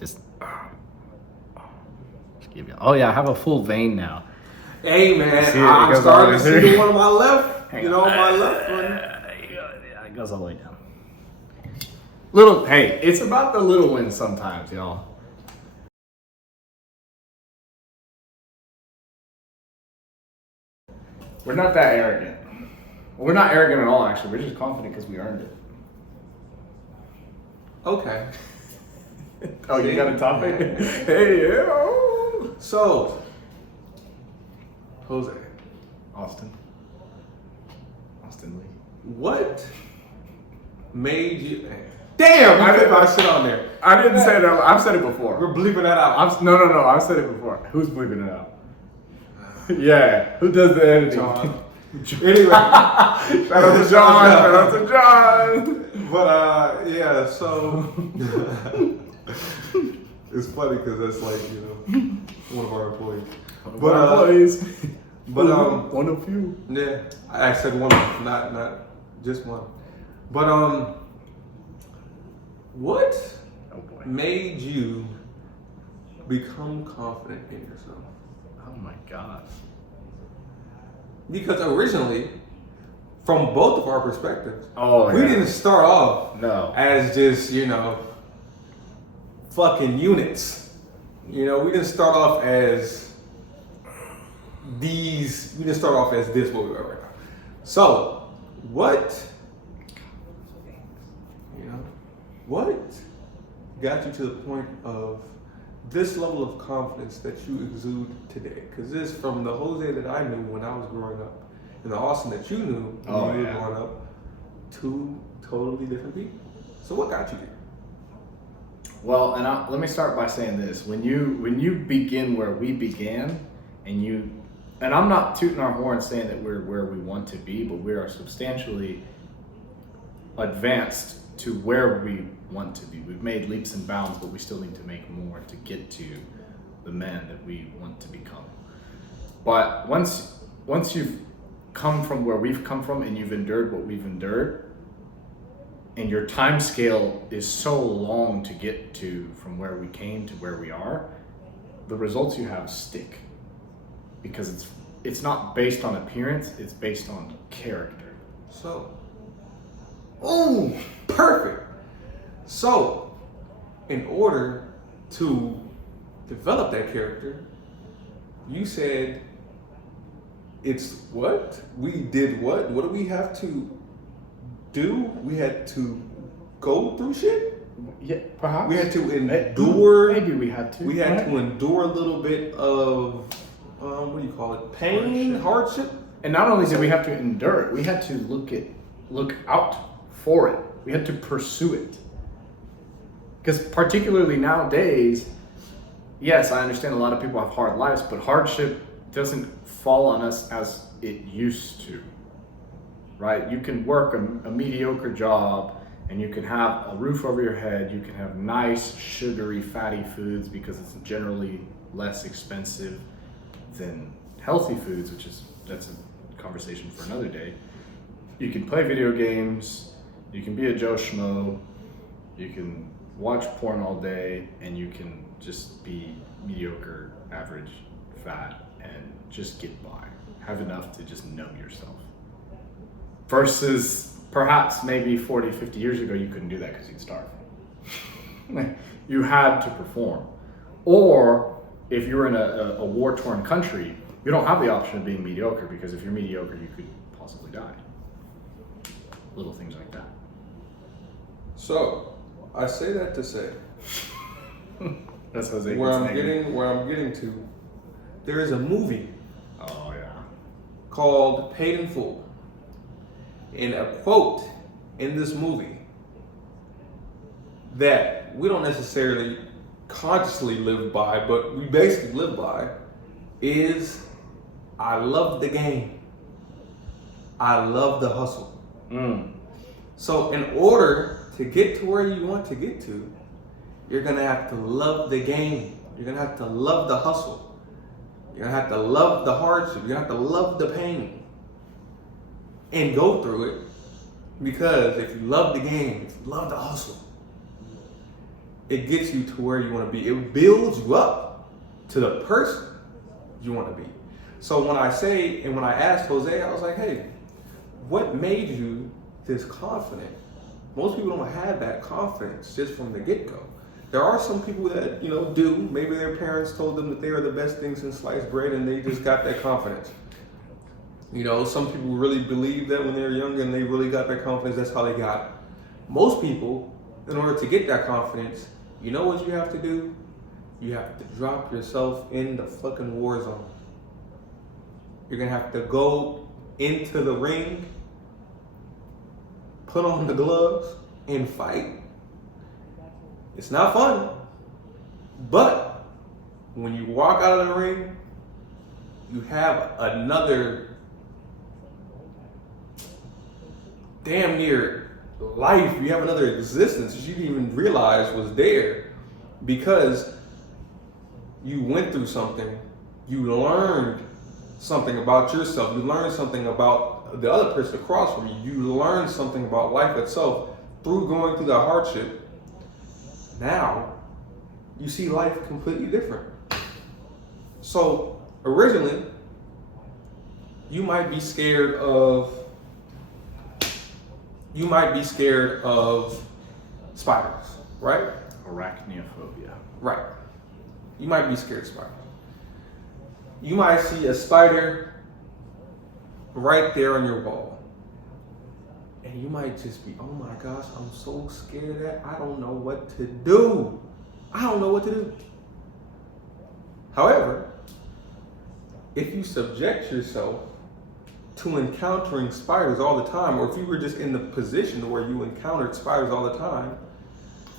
Just give you. Oh yeah, I have a full vein now. Hey man, See it? I'm It goes starting all to the way see the through. one on my left. Hang You on. know, my left one. Yeah, it goes all the way down. Little, hey, it's about the little wins sometimes, y'all. We're not that arrogant. We're not arrogant at all, actually. We're just confident because we earned it. Okay. Oh, you got a topic? Hey, yeah. So, Jose, Austin Lee. what made you? Damn, I put my shit on there. I didn't say that. I've said it before. We're bleeping that out. No. I've said it before. Who's bleeping it out? Yeah. Who does the editing? John. Anyway, shout out to John. Shout out to John. But yeah, so it's funny because that's like one of our employees. One of you. Yeah, I said one, not just one. But what made you become confident in yourself? Oh my gosh. Because originally, from both of our perspectives, we yeah. didn't start off as just, fucking units. We didn't start off as these, we didn't start off as this, what we are right now. So, what got you to the point of this level of confidence that you exude today? Because this from the Jose that I knew when I was growing up and the Austin that you knew when you were growing up, two totally different people. So what got you there? Well, and let me start by saying this: when you begin where we began, and I'm not tooting our horn saying that we're where we want to be, but we are substantially advanced to where we want to be. We've made leaps and bounds, but we still need to make more to get to the man that we want to become. But once you've come from where we've come from and you've endured what we've endured, and your time scale is so long to get to from where we came to where we are, the results you have stick. Because it's not based on appearance, it's based on character. So, perfect. So, in order to develop that character, you said it's what? We did what? What do we have to do? We had to go through shit? Yeah, perhaps. We had to endure. Maybe we had to. We had to endure a little bit of, what do you call it? Pain, hardship. And not only did we have to endure it, we had to look out for it. We had to pursue it. Because particularly nowadays, yes, I understand a lot of people have hard lives, but hardship doesn't fall on us as it used to, right? You can work a mediocre job and you can have a roof over your head. You can have nice, sugary, fatty foods because it's generally less expensive than healthy foods, that's a conversation for another day. You can play video games, you can be a Joe Schmo, you can watch porn all day, and you can just be mediocre, average, fat, and just get by. Have enough to just know yourself. Versus perhaps maybe 40, 50 years ago, you couldn't do that because you'd starve. You had to perform. Or if you're in a war-torn country, you don't have the option of being mediocre, because if you're mediocre, you could possibly die. Little things like that. So, I say that to say, that's Jose. Where I'm getting to, there is a movie. Oh yeah. Called Paid in Full. And a quote in this movie that we don't necessarily consciously live by, but we basically live by, is, I love the game. I love the hustle. So in order to get to where you want to get to, you're gonna have to love the game. You're gonna have to love the hustle. You're gonna have to love the hardship. You're gonna have to love the pain and go through it. Because if you love the game, if you love the hustle, it gets you to where you want to be. It builds you up to the person you want to be. So when I asked Jose, I was like, hey, what made you this confident? Most people don't have that confidence just from the get-go. There are some people that, do. Maybe their parents told them that they are the best thing since sliced bread and they just got that confidence. Some people really believe that when they're young and they really got that confidence, that's how they got it. Most people, in order to get that confidence, you know what you have to do? You have to drop yourself in the fucking war zone. You're gonna have to go into the ring, put on the gloves, and fight. It's not fun, but when you walk out of the ring, you have another damn near life. You have another existence that you didn't even realize was there because you went through something. You learned something about yourself. You learned something about the other person across from you. You learned something about life itself through going through the hardship. Now, you see life completely different. So, originally, you might be scared of spiders, right? Arachnophobia. Right. You might be scared of spiders. You might see a spider right there on your wall. And you might just be, oh my gosh, I'm so scared of that. I don't know what to do. However, if you subject yourself to encountering spiders all the time, or if you were just in the position where you encountered spiders all the time,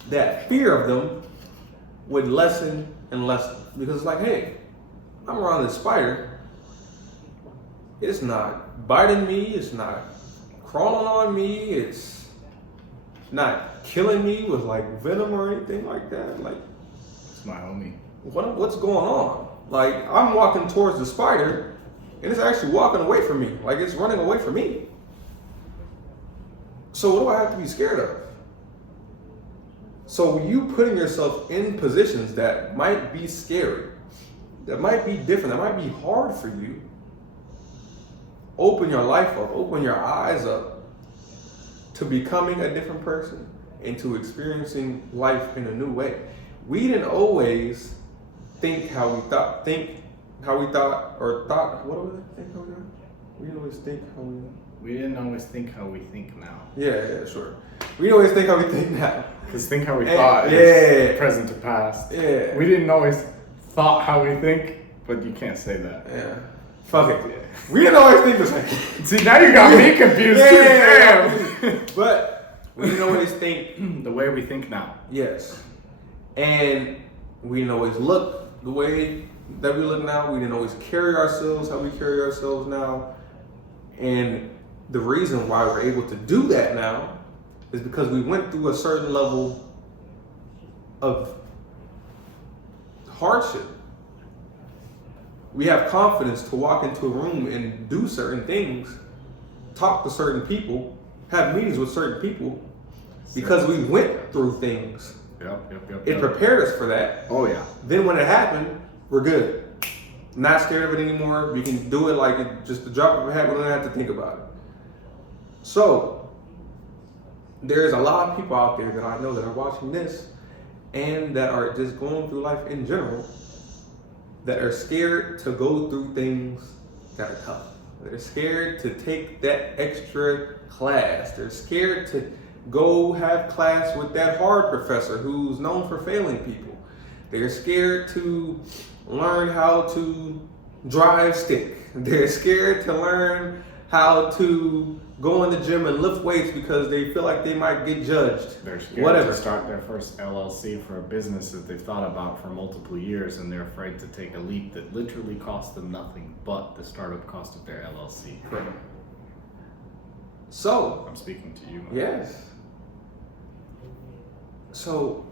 that fear of them would lessen and lessen. Because it's like, hey, I'm around this spider. It's not biting me. It's not crawling on me. It's not killing me with like venom or anything like that. Like, it's my homie. What's going on? Like, I'm walking towards the spider and it's actually walking away from me. Like, it's running away from me. So what do I have to be scared of? So you putting yourself in positions that might be scary, that might be different, that might be hard for you, open your life up, open your eyes up to becoming a different person and to experiencing life in a new way. We didn't always think how we thought, what do we think how we thought? We didn't always think how we... We didn't always think how we think now. Yeah, sure. We didn't always think how we think now. Because think how we thought is present to past. Yeah. We didn't always thought how we think, but you can't say that. Yeah. Fuck it. Yeah. We didn't always think this way. See, now you got me confused too. Damn. But we didn't always think the way we think now. Yes. And we didn't always look the way that we look now. We didn't always carry ourselves how we carry ourselves now. And the reason why we're able to do that now is because we went through a certain level of hardship. We have confidence to walk into a room and do certain things, talk to certain people, have meetings with certain people, because we went through things. Yep. It prepared us for that. Oh yeah. Then when it happened, we're good. Not scared of it anymore. We can do it like it, just the drop of a hat. We don't have to think about it. So there's a lot of people out there that I know that are watching this and that are just going through life in general that are scared to go through things that are tough. They're scared to take that extra class. They're scared to go have class with that hard professor who's known for failing people. They're scared to learn how to drive stick. They're scared to learn how to go in the gym and lift weights because they feel like they might get judged. They're scared to start their first LLC for a business that they've thought about for multiple years, and they're afraid to take a leap that literally costs them nothing but the startup cost of their LLC. Correct. So I'm speaking to you. Yes. So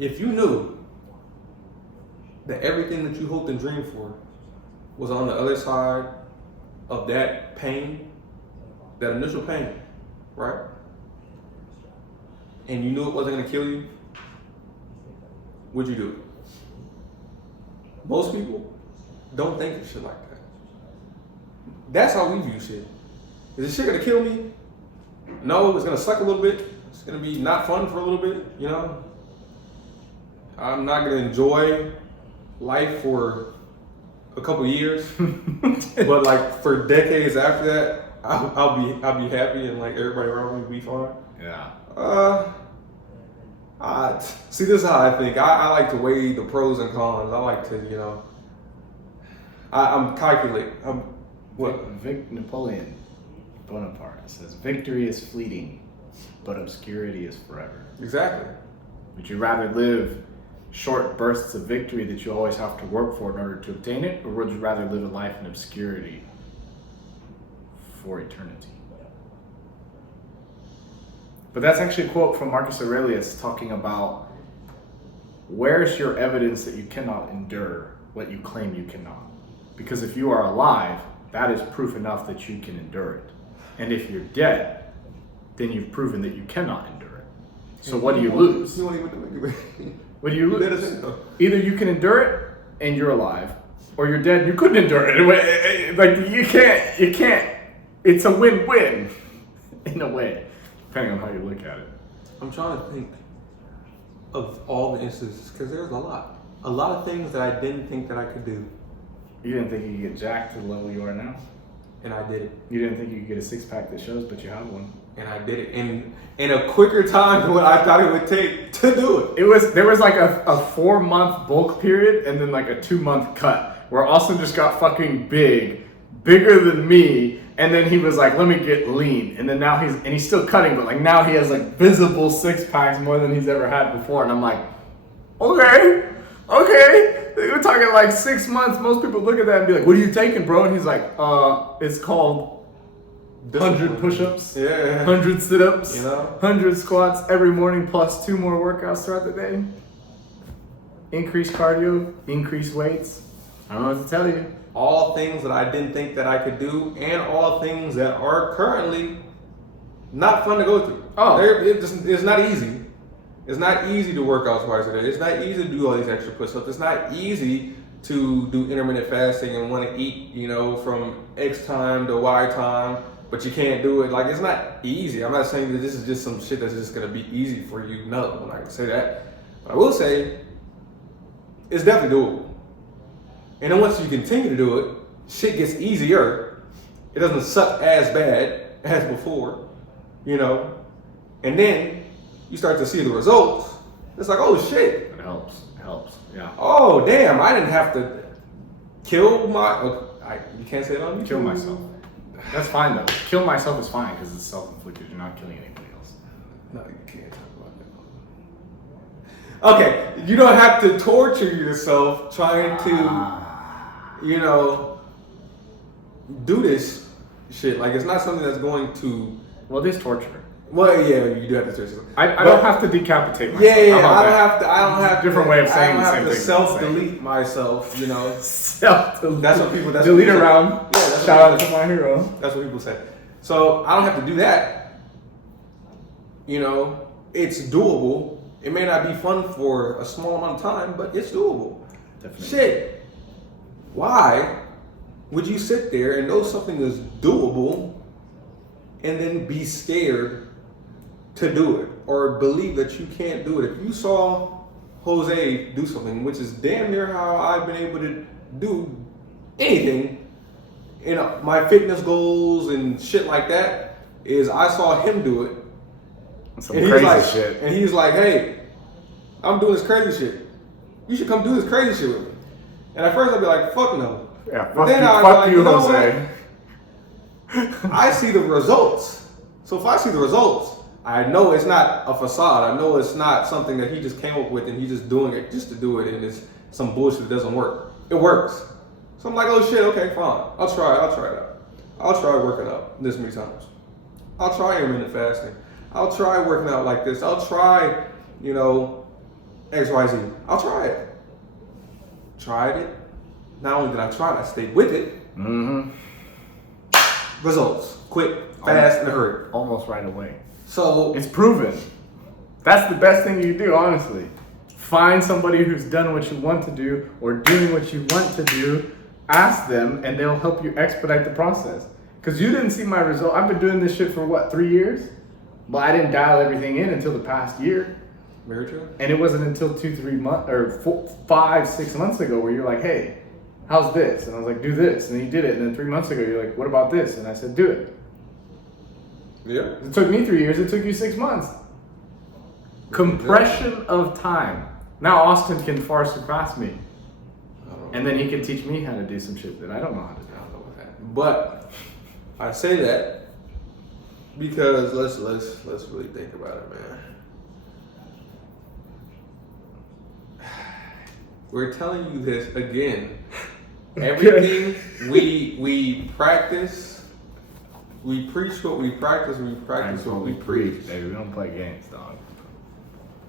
if you knew that everything that you hoped and dreamed for was on the other side of that pain, that initial pain, right? And you knew it wasn't going to kill you, would you do it? Most people don't think of shit like that. That's how we view shit. Is this shit gonna kill me? No, it's gonna suck a little bit. It's gonna be not fun for a little bit, you know? I'm not gonna enjoy life for a couple years, but like for decades after that, I'll be happy and like everybody around me will be fine. Yeah. See, this is how I think. I like to weigh the pros and cons. I like to, you know, I'm calculate. Napoleon Bonaparte says, "Victory is fleeting, but obscurity is forever." Exactly. Would you rather live short bursts of victory that you always have to work for in order to obtain it, or would you rather live a life in obscurity for eternity? But that's actually a quote from Marcus Aurelius talking about, where's your evidence that you cannot endure what you claim you cannot? Because if you are alive, that is proof enough that you can endure it. And if you're dead, then you've proven that you cannot endure it. So what do you lose? What do you lose? Either you can endure it and you're alive, or you're dead and you couldn't endure it. Like you can't. It's a win-win in a way, depending on how you look at it. I'm trying to think of all the instances, because there's a lot of things that I didn't think that I could do. You didn't think you could get jacked to the level you are now, and I did it. You didn't think you could get a six-pack that shows, but you have one. And I did it in a quicker time than what I thought it would take to do it. There was like a 4-month bulk period and then like a 2-month cut where Austin just got fucking bigger than me, and then he was like, let me get lean, and then now he's still cutting, but like now he has like visible 6-packs more than he's ever had before, and I'm like, okay. We're talking like 6 months. Most people look at that and be like, what are you taking, bro? And he's like, it's called 100 push-ups, 100 sit-ups, 100 squats every morning plus 2 more workouts throughout the day. Increase cardio, increase weights. I don't know what to tell you. All things that I didn't think that I could do, and all things that are currently not fun to go through. It's not easy. It's not easy to work out twice a day. It's not easy to do all these extra push-ups. It's not easy to do intermittent fasting and want to eat, from X time to Y time, but you can't do it. Like, it's not easy. I'm not saying that this is just some shit that's just going to be easy for you. No, I'm not going to say that. But I will say, it's definitely doable. And then once you continue to do it, shit gets easier. It doesn't suck as bad as before, And then you start to see the results. It's like, oh shit. It helps, yeah. Oh damn, I didn't have to kill you can't say it on YouTube. Kill myself. That's fine though. Kill myself is fine because it's self-inflicted. You're not killing anybody else. No, you can't talk about that. Okay, you don't have to torture yourself trying to, do this shit. Like, it's not something that's going to... Well, there's torture. Well, yeah, you do have to torture yourself. I don't have to decapitate myself. Yeah, I don't have different way of saying the same thing. I don't have to self-delete myself, Self-delete. That's what people... Delete around. Yeah, shout out to my hero. That's what people say. So, I don't have to do that. It's doable. It may not be fun for a small amount of time, but it's doable. Definitely. Shit. Why would you sit there and know something is doable and then be scared to do it or believe that you can't do it? If you saw Jose do something, which is damn near how I've been able to do anything in my fitness goals and shit like that, is I saw him do it. Some crazy shit. And he's like, hey, I'm doing this crazy shit. You should come do this crazy shit with me. And at first I'd be like, fuck no. Yeah, fuck you, Jose. I see the results. So if I see the results, I know it's not a facade. I know it's not something that he just came up with and he's just doing it just to do it and it's some bullshit that doesn't work. It works. So I'm like, oh shit, okay, fine. I'll try it out. I'll try working out this many times. I'll try intermittent fasting. I'll try working out like this. I'll try, XYZ. I'll try it. Tried it. Not only did I try it, I stayed with it. Mm-hmm. Results. Quick, fast, and a hurry. Almost right away. So it's proven. That's the best thing you do, honestly. Find somebody who's done what you want to do or doing what you want to do. Ask them, and they'll help you expedite the process. Because you didn't see my result. I've been doing this shit for what, 3 years? But I didn't dial everything in until the past year. Very true. And it wasn't until 2-3 months or 5-6 months ago where you're like, hey, how's this? And I was like, do this. And then you did it. And then 3 months ago, you're like, what about this? And I said, do it. Yeah. It took me 3 years. It took you 6 months. Compression of time. Now Austin can far surpass me. And then he can teach me how to do some shit that I don't know how to do. I don't know what that. But I say that because let's really think about it, man. We're telling you this again. Everything we practice, we preach what we practice, we practice what we preach. Baby, we don't play games, dog.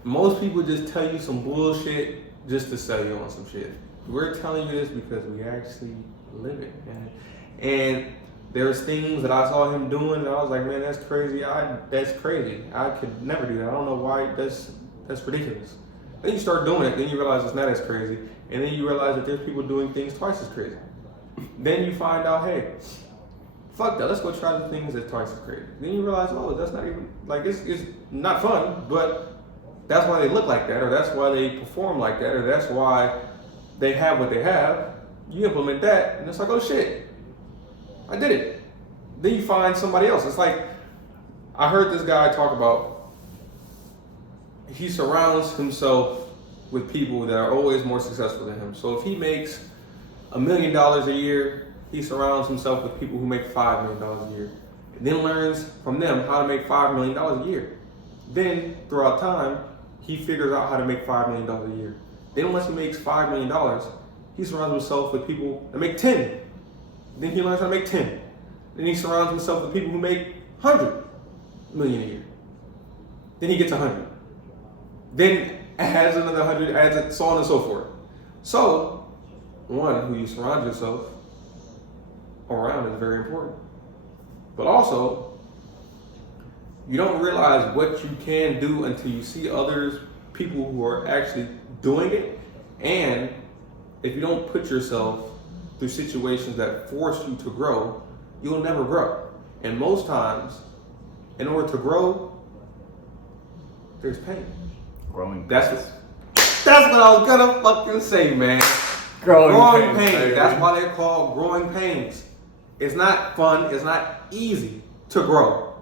Most people just tell you some bullshit just to sell you on some shit. We're telling you this because we actually live it, man. And there's things that I saw him doing that I was like, man, that's crazy. That's crazy. I could never do that. I don't know why. That's ridiculous. Then you start doing it, then you realize it's not as crazy, and then you realize that there's people doing things twice as crazy. Then you find out, hey, fuck that, let's go try the things that's twice as crazy. Then you realize, oh, that's not even, like, it's not fun, but that's why they look like that, or that's why they perform like that, or that's why they have what they have. You implement that, and it's like, oh shit, I did it. Then you find somebody else. It's like, I heard this guy talk about, he surrounds himself with people that are always more successful than him. So if he makes $1 million a year, he surrounds himself with people who make $5 million a year. And then learns from them how to make $5 million a year. Then throughout time, he figures out how to make $5 million a year. Then once he makes $5 million, he surrounds himself with people that make 10. Then he learns how to make 10. Then he surrounds himself with people who make 100 million a year. Then he gets 100. Then adds another 100, adds it, so on and so forth. So, one, who you surround yourself around is very important. But also, you don't realize what you can do until you see others, people who are actually doing it. And if you don't put yourself through situations that force you to grow, you'll never grow. And most times, in order to grow, there's pain. Growing. That's what I was gonna fucking say, man. Growing pains. That's why they're called growing pains. It's not fun. It's not easy to grow.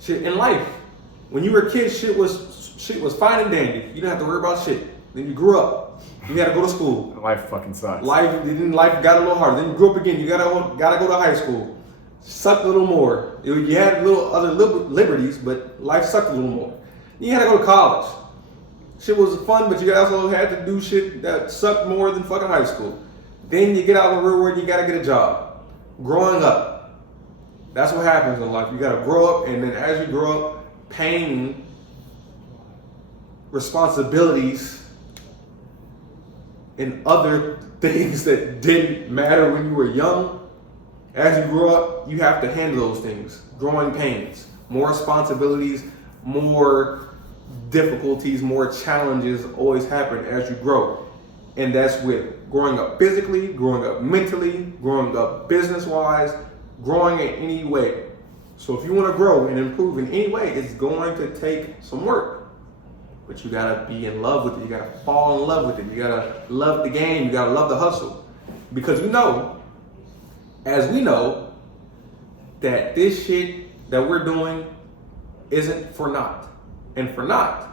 Shit in life, when you were a kid, shit was fine and dandy. You didn't have to worry about shit. Then you grew up. You had to go to school. Life fucking sucks. Life got a little harder. Then you grew up again. You gotta go to high school. Sucked a little more. You had little other liberties, but life sucked a little more. Then you had to go to college. Shit was fun, but you also had to do shit that sucked more than fucking high school. Then you get out in the real world, you gotta get a job. Growing up. That's what happens in life. You gotta grow up, and then as you grow up, pain, responsibilities, and other things that didn't matter when you were young, as you grow up, you have to handle those things. Growing pains, more responsibilities, more difficulties, more challenges always happen as you grow. And that's with growing up physically, growing up mentally, growing up business-wise, growing in any way. So if you want to grow and improve in any way, it's going to take some work. But you gotta be in love with it. You gotta fall in love with it. You gotta love the game. You gotta love the hustle. Because as we know, that this shit that we're doing isn't for naught. And for naught,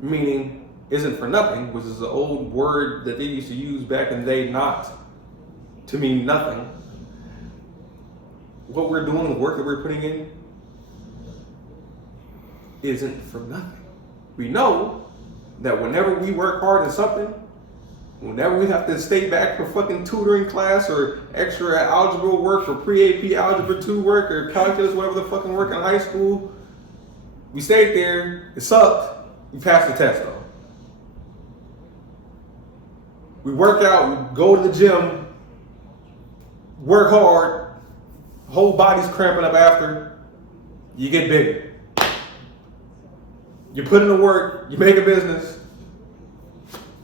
meaning isn't for nothing, which is an old word that they used to use back in the day, not to mean nothing. What we're doing, the work that we're putting in, isn't for nothing. We know that whenever we work hard in something, whenever we have to stay back for fucking tutoring class or extra algebra work or pre-AP algebra 2 work or calculus, whatever the fucking work in high school, we stayed there, it sucked, you passed the test though. We work out, we go to the gym, work hard, whole body's cramping up after, you get bigger. You put in the work, you make a business,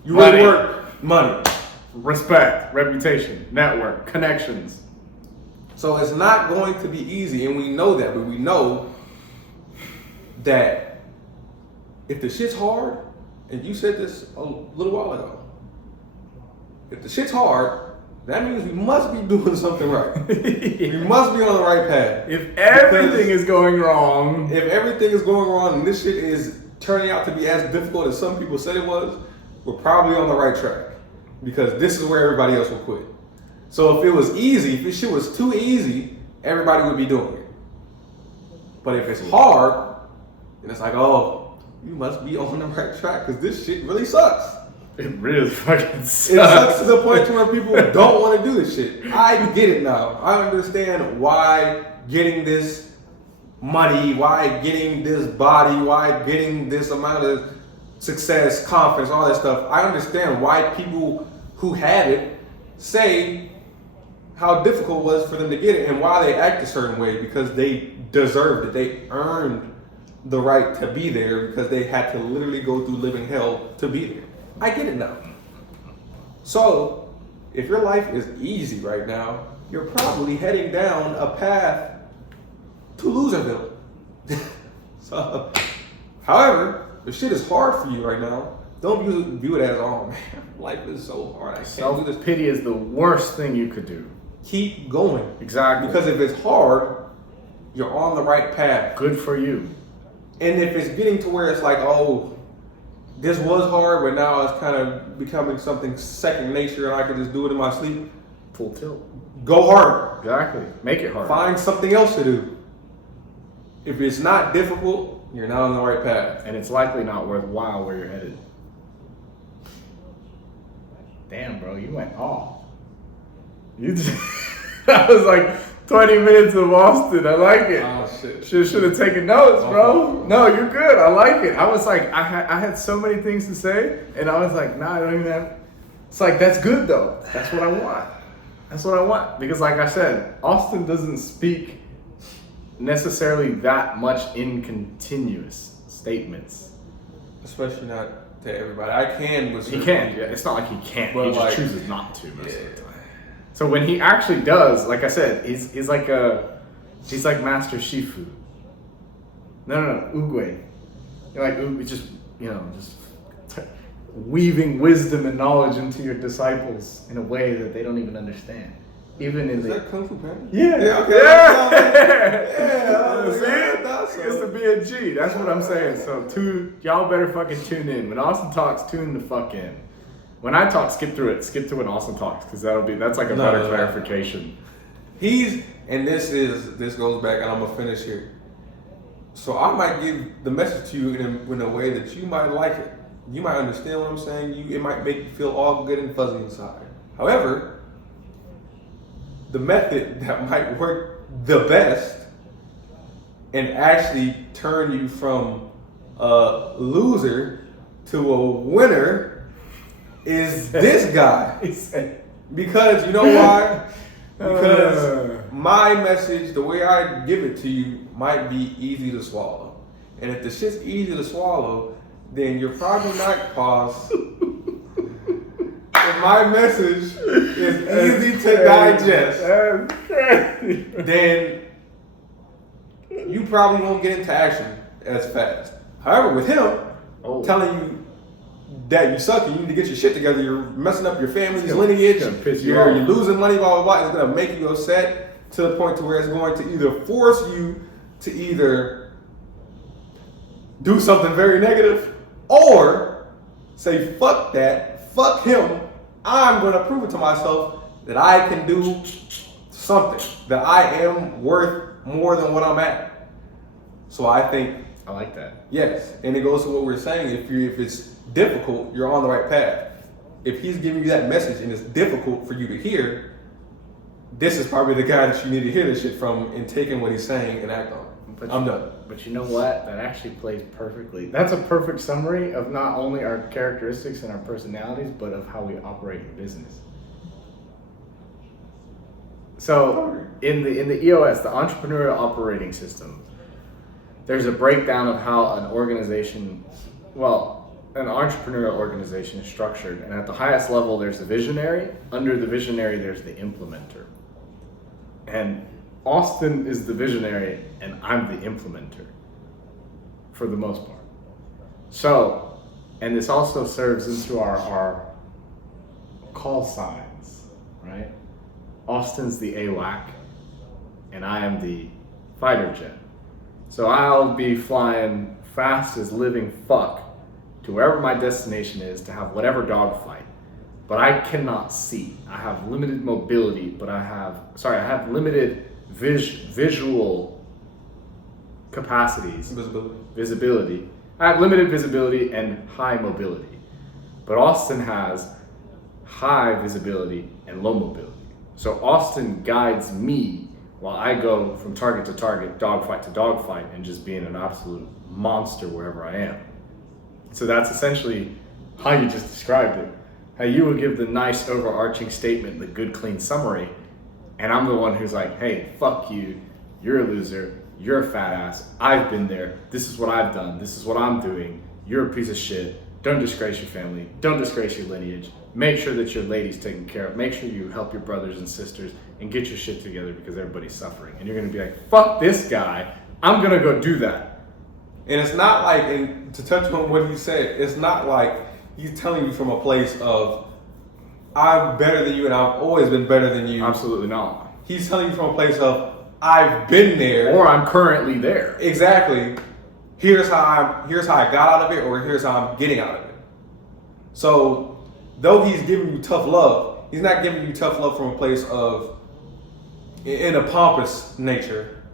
You really work money. Respect, reputation, network, connections. So it's not going to be easy, and we know that, but we know that if the shit's hard, and you said this a little while ago, if the shit's hard, that means we must be doing something right. We must be on the right path. If everything is going wrong. If everything is going wrong and this shit is turning out to be as difficult as some people said it was, we're probably on the right track. Because this is where everybody else will quit. So if it was easy, if this shit was too easy, everybody would be doing it. But if it's hard, then it's like, oh, you must be on the right track because this shit really sucks. It really fucking sucks. It sucks to the point to where people don't want to do this shit. I get it now. I understand why getting this money, why getting this body, why getting this amount of success, confidence, all that stuff. I understand why people who have it say how difficult it was for them to get it and why they act a certain way, because they deserved it. They earned the right to be there because they had to literally go through living hell to be there. I get it now. So, if your life is easy right now, you're probably heading down a path to Loserville. So, however, if shit is hard for you right now, don't view it as, oh man, life is so hard. I can't do this. Self-pity is the worst thing you could do. Keep going. Exactly. Because if it's hard, you're on the right path. Good for you. And if it's getting to where it's like, oh, this was hard, but now it's kind of becoming something second nature and I can just do it in my sleep. Full tilt. Go harder. Exactly. Make it harder. Find something else to do. If it's not difficult, you're not on the right path. And it's likely not worthwhile where you're headed. Damn, bro, you went off. That was like 20 minutes of Austin. I like it. Oh, shit. Should have taken notes, bro. No, you're good. I like it. I was like, I had so many things to say, and I was like, nah, I don't even have. It's like, that's good though. That's what I want. That's what I want. Because like I said, Austin doesn't speak necessarily that much in continuous statements. Especially not to everybody. I can, but he can. Yeah, it's not like he can't. But He just like, chooses not to most of the time. So when he actually does, like I said, he's like Master Shifu. No, Oogway. You're like just weaving wisdom and knowledge into your disciples in a way that they don't even understand. Even in that Kung Fu Panda? Yeah. Yeah, okay. Yeah. See? It's to be a G. That's what I'm saying. So y'all better fucking tune in. When Austin talks, tune the fuck in. When I talk, skip through it. Skip to when Austin talks, because that's like a better clarification. And this goes back, and I'm gonna finish here. So I might give the message to you in a way that you might like it. You might understand what I'm saying. It might make you feel all good and fuzzy inside. However, the method that might work the best and actually turn you from a loser to a winner is this guy. Because you know why? Because my message, the way I give it to you, might be easy to swallow. And if the shit's easy to swallow, then you're probably not paused. If my message is easy to digest, then you probably won't get into action as fast. However, with him telling you that you suck and you need to get your shit together, you're messing up your family's lineage, you're losing money, blah, blah, blah, it's going to make you upset to the point to where it's going to either force you to either do something very negative or say, fuck that, fuck him, I'm going to prove it to myself that I can do something, that I am worth more than what I'm at. So I think I like that. Yes, and it goes to what we're saying. If it's difficult, you're on the right path. If he's giving you that message and it's difficult for you to hear, this is probably the guy that you need to hear this shit from and taking what he's saying and act on. I'm done. But you know what? That actually plays perfectly. That's a perfect summary of not only our characteristics and our personalities, but of how we operate in business. So in the EOS, the Entrepreneurial Operating System, there's a breakdown of how an organization, an entrepreneurial organization is structured, and at the highest level, there's the visionary. Under the visionary, there's the implementer. And Austin is the visionary, and I'm the implementer for the most part. So, and this also serves into our call signs, right? Austin's the AWAC, and I am the fighter jet. So I'll be flying fast as living fuck to wherever my destination is to have whatever dogfight. But I cannot see. I have limited mobility, but I have limited visual capacities. Visibility. I have limited visibility and high mobility. But Austin has high visibility and low mobility. So Austin guides me while I go from target to target, dogfight to dogfight, and just being an absolute monster wherever I am. So that's essentially how you just described it. How you would give the nice overarching statement, the good clean summary, and I'm the one who's like, hey, fuck you, you're a loser, you're a fat ass, I've been there, this is what I've done, this is what I'm doing, you're a piece of shit, don't disgrace your family, don't disgrace your lineage, make sure that your lady's taken care of, make sure you help your brothers and sisters, and get your shit together because everybody's suffering. And you're gonna be like, fuck this guy, I'm gonna go do that. And it's not like, and to touch on what he said, it's not like he's telling you from a place of, I'm better than you and I've always been better than you. Absolutely not. He's telling you from a place of, I've been there. Or I'm currently there. Exactly. Here's how I got out of it, or here's how I'm getting out of it. So, though he's giving you tough love, he's not giving you tough love from a place of, in a pompous nature.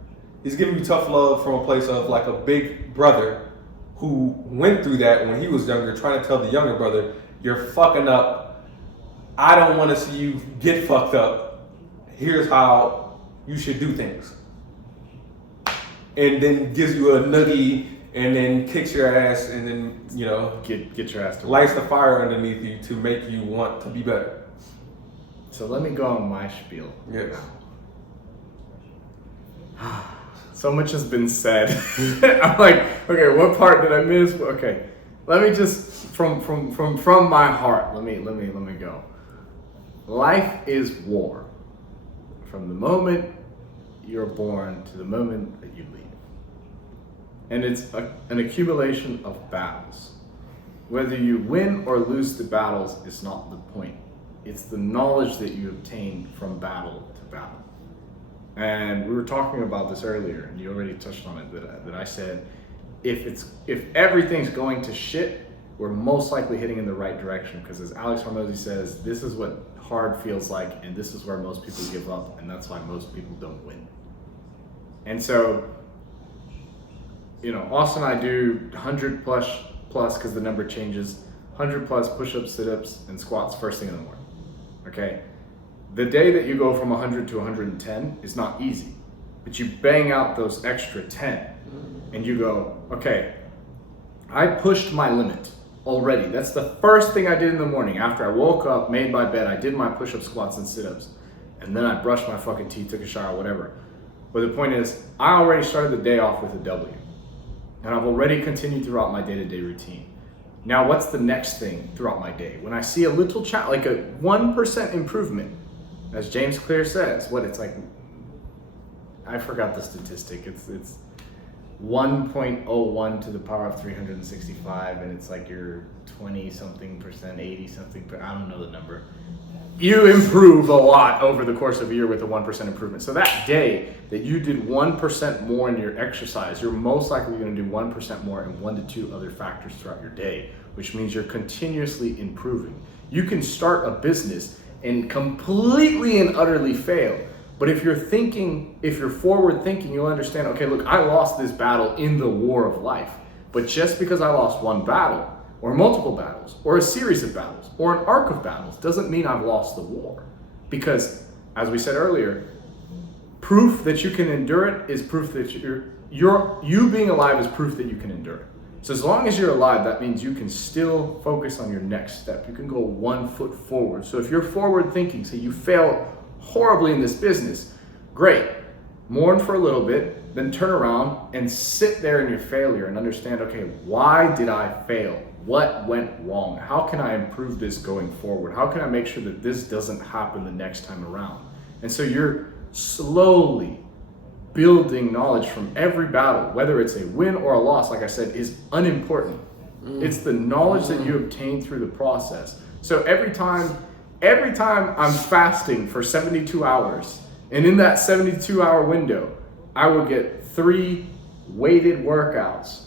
He's giving you tough love from a place of like a big brother who went through that when he was younger, trying to tell the younger brother, you're fucking up. I don't want to see you get fucked up. Here's how you should do things. And then gives you a nuggie and then kicks your ass and then, you know, get your ass to lights the fire underneath you to make you want to be better. So let me go on my spiel. Yes. So much has been said. I'm like, okay, what part did I miss? Okay, let me just from my heart. Let me go. Life is war. From the moment you're born to the moment that you leave, and it's an accumulation of battles. Whether you win or lose the battles is not the point. It's the knowledge that you obtain from battle to battle. And we were talking about this earlier, and you already touched on it, that I said, if everything's going to shit, we're most likely heading in the right direction, because as Alex Hormozy says, this is what hard feels like, and this is where most people give up, and that's why most people don't win. And so, you know, Austin and I do 100 plus, because the number changes, 100 plus push-ups, sit-ups, and squats first thing in the morning, okay? The day that you go from 100 to 110 is not easy, but you bang out those extra 10 and you go, okay, I pushed my limit already. That's the first thing I did in the morning. After I woke up, made my bed, I did my push-ups, squats, and sit-ups, and then I brushed my fucking teeth, took a shower, whatever. But the point is, I already started the day off with a W, and I've already continued throughout my day-to-day routine. Now, what's the next thing throughout my day? When I see a little like a 1% improvement, as James Clear says, it's like, I forgot the statistic. It's 1.01 to the power of 365, and it's like you're 20-something percent, 80-something, I don't know the number. You improve a lot over the course of a year with a 1% improvement. So that day that you did 1% more in your exercise, you're most likely going to do 1% more in 1 to 2 other factors throughout your day, which means you're continuously improving. You can start a business and completely and utterly fail. But if you're forward thinking, you'll understand, okay, look, I lost this battle in the war of life. But just because I lost one battle, or multiple battles, or a series of battles, or an arc of battles, doesn't mean I've lost the war. Because, as we said earlier, proof that you can endure it is proof that you being alive is proof that you can endure it. So as long as you're alive, that means you can still focus on your next step. You can go 1 foot forward. So if you're forward thinking, say you fail horribly in this business, great. Mourn for a little bit, then turn around and sit there in your failure and understand, okay, why did I fail? what went wrong? How can I improve this going forward? How can I make sure that this doesn't happen the next time around? And so you're slowly building knowledge from every battle, whether it's a win or a loss, like I said, is unimportant. It's the knowledge that you obtain through the process. So every time I'm fasting for 72 hours, and in that 72-hour window, I will get 3 weighted workouts,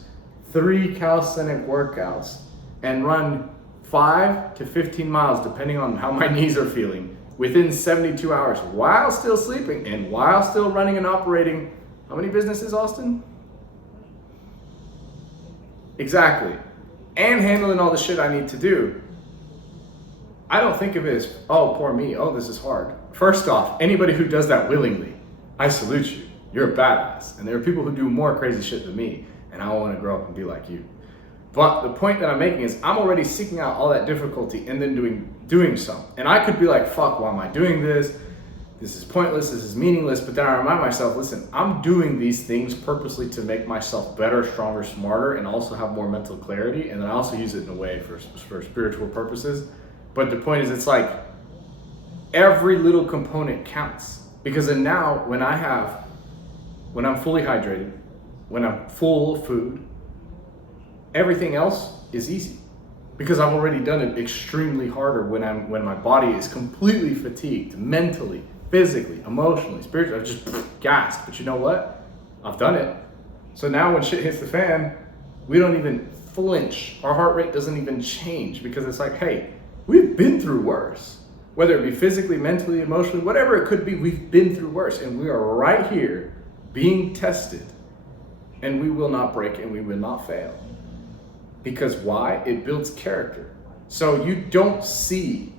3 calisthenic workouts, and run 5 to 15 miles, depending on how my knees are feeling, within 72 hours, while still sleeping and while still running and operating. How many businesses, Austin? Exactly. And handling all the shit I need to do. I don't think of it as, oh, poor me, oh, this is hard. First off, anybody who does that willingly, I salute you. You're a badass. And there are people who do more crazy shit than me, and I want to grow up and be like you. But the point that I'm making is I'm already seeking out all that difficulty and then doing so. And I could be like, fuck, why am I doing this? This is pointless, this is meaningless. But then I remind myself, listen, I'm doing these things purposely to make myself better, stronger, smarter, and also have more mental clarity. And then I also use it in a way for spiritual purposes. But the point is, it's like every little component counts. Because then now when I'm fully hydrated, when I'm full of food, everything else is easy. Because I've already done it extremely harder when my body is completely fatigued, mentally, physically, emotionally, spiritually. I've just gassed. But you know what? I've done it. So now when shit hits the fan, we don't even flinch. Our heart rate doesn't even change, because it's like, hey, we've been through worse. Whether it be physically, mentally, emotionally, whatever it could be, we've been through worse. And we are right here being tested. And we will not break and we will not fail. Because why? It builds character. So you don't see,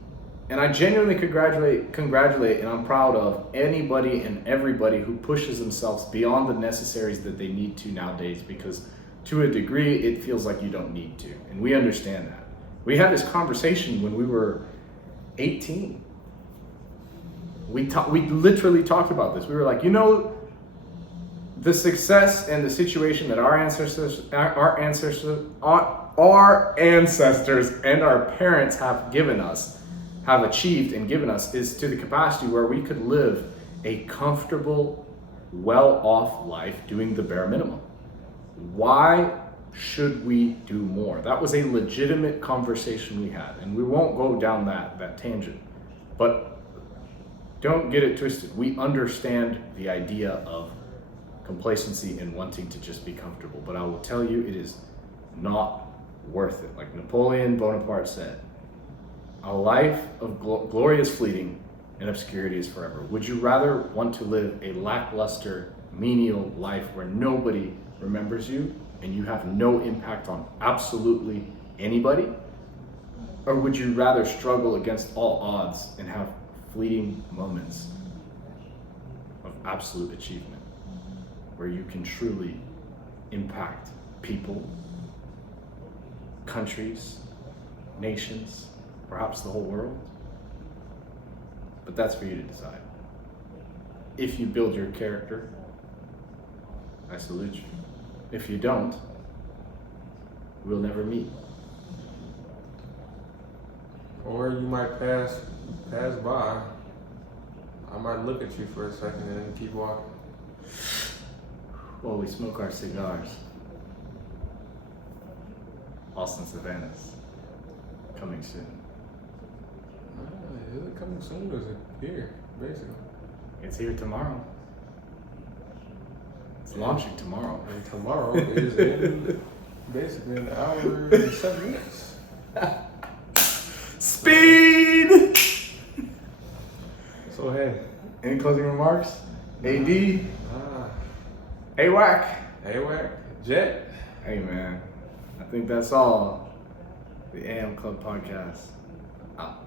and I genuinely congratulate, and I'm proud of anybody and everybody who pushes themselves beyond the necessaries that they need to nowadays, because to a degree, it feels like you don't need to. And we understand that. We had this conversation when we were 18. We literally talked about this. We were like, the success and the situation that our ancestors and our parents have achieved and given us, is to the capacity where we could live a comfortable, well-off life doing the bare minimum. Why should we do more? That was a legitimate conversation we had, and we won't go down that tangent. But don't get it twisted. We understand the idea of complacency and wanting to just be comfortable. But I will tell you, it is not worth it. Like Napoleon Bonaparte said, a life of glory is fleeting and obscurity is forever. Would you rather want to live a lackluster, menial life where nobody remembers you and you have no impact on absolutely anybody? Or would you rather struggle against all odds and have fleeting moments of absolute achievement, where you can truly impact people, countries, nations, perhaps the whole world? But that's for you to decide. If you build your character, I salute you. If you don't, we'll never meet. Or you might pass by. I might look at you for a second and then keep walking. While we smoke our cigars. Austin Savannah's coming soon. Is it coming soon or is it here, basically? It's here tomorrow. It's launching tomorrow. And tomorrow is in basically an hour and 7 minutes. Speed! So hey. Any closing remarks? AD? AWAC? AWAC? Jet? Hey man, I think that's all. The AM Club Podcast out.